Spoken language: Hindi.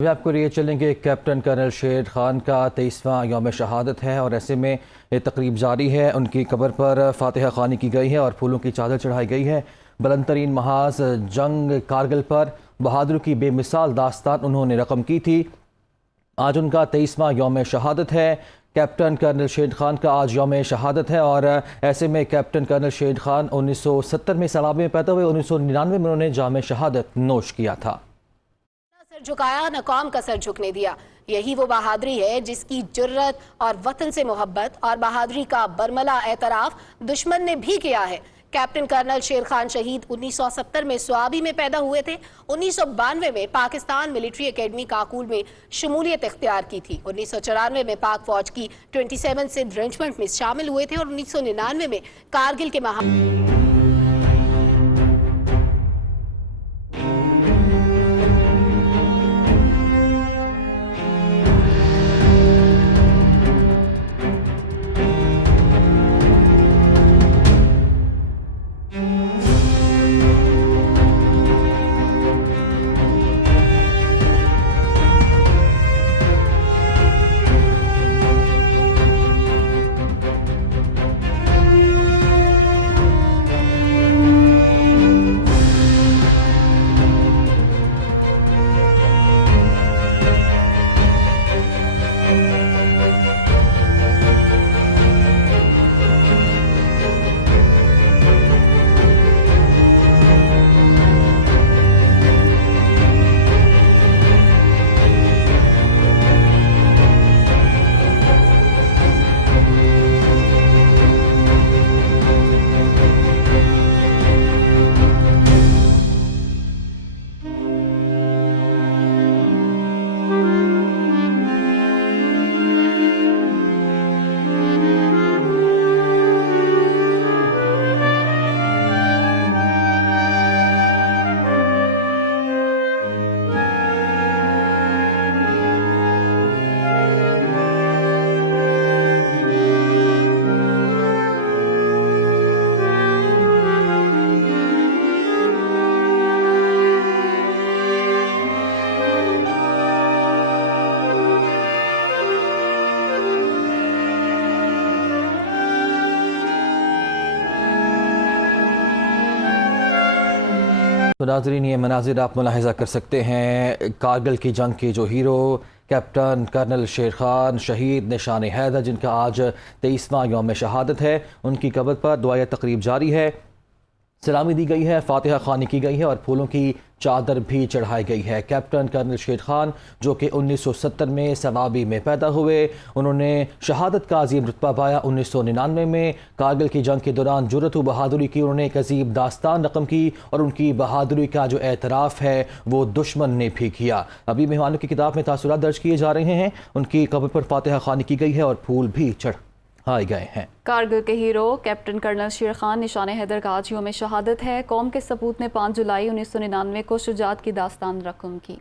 अभी आपको लिए चलेंगे। कैप्टन कर्नल शेर खान का 23वां यौम शहादत है और ऐसे में ये तकरीब जारी है। उनकी कब्र पर फातिहा खानी की गई है और फूलों की चादर चढ़ाई गई है। बुलंद तरीन महाज जंग कारगिल पर बहादुरी की बेमिसाल दास्तान उन्होंने रकम की थी। आज उनका 23वां यौम शहादत है। कैप्टन कर्नल शेर खान का आज यौम शहादत है और ऐसे में कैप्टन कर्नल शेर खान 1970 में सलाबे में पैदा हुए। 1999 में उन्होंने जाम शहादत नोश किया था। सर झुकाया न कौम का सर झुकने दिया। यही वो बहादुरी है जिसकी जुर्रत और वतन से मोहब्बत और बहादुरी का बरमला एतराफ दुश्मन ने भी किया है। कैप्टन कर्नल शेर खान शहीद 1970 में स्वाबी में पैदा हुए थे। 1992 में पाकिस्तान मिलिट्री एकेडमी काकूल में शमूलियत इख्तियार की थी। 1994 में पाक फौज की 27 सिंध रेजिमेंट में शामिल हुए थे और 1999 में कारगिल के तो नाज़रीन, ये मनाजिर आप मुलाहिज़ा कर सकते हैं। कारगिल की जंग के जो हीरो कैप्टन कर्नल शेर खान शहीद निशान हैदर, जिनका आज 23वां यौम शहादत है, उनकी कब्र पर दुआए तकरीब जारी है। सलामी दी गई है, फातिहा खानी की गई है और फूलों की चादर भी चढ़ाई गई है। कैप्टन कर्नल शेर खान जो कि 1970 में सवाबी में पैदा हुए, उन्होंने शहादत का अजीम रुतबा पाया। 1999 में कारगिल की जंग के दौरान जुर्रत व बहादुरी की उन्होंने एक अजीब दास्तान रकम की और उनकी बहादुरी का जो एतराफ़ है वो दुश्मन ने भी किया। अभी मेहमानों की किताब में तासुरात दर्ज किए जा रहे हैं। उनकी कब्र पर फातिहा खानी की गई है और फूल भी चढ़ाए गए हैं। कारगिल के हीरो कैप्टन कर्नल शेर खान निशान हैदर का आज यौम शहादत है। कौम के सपूत ने 5 जुलाई 1999 को शुजात की दास्तान रकम की।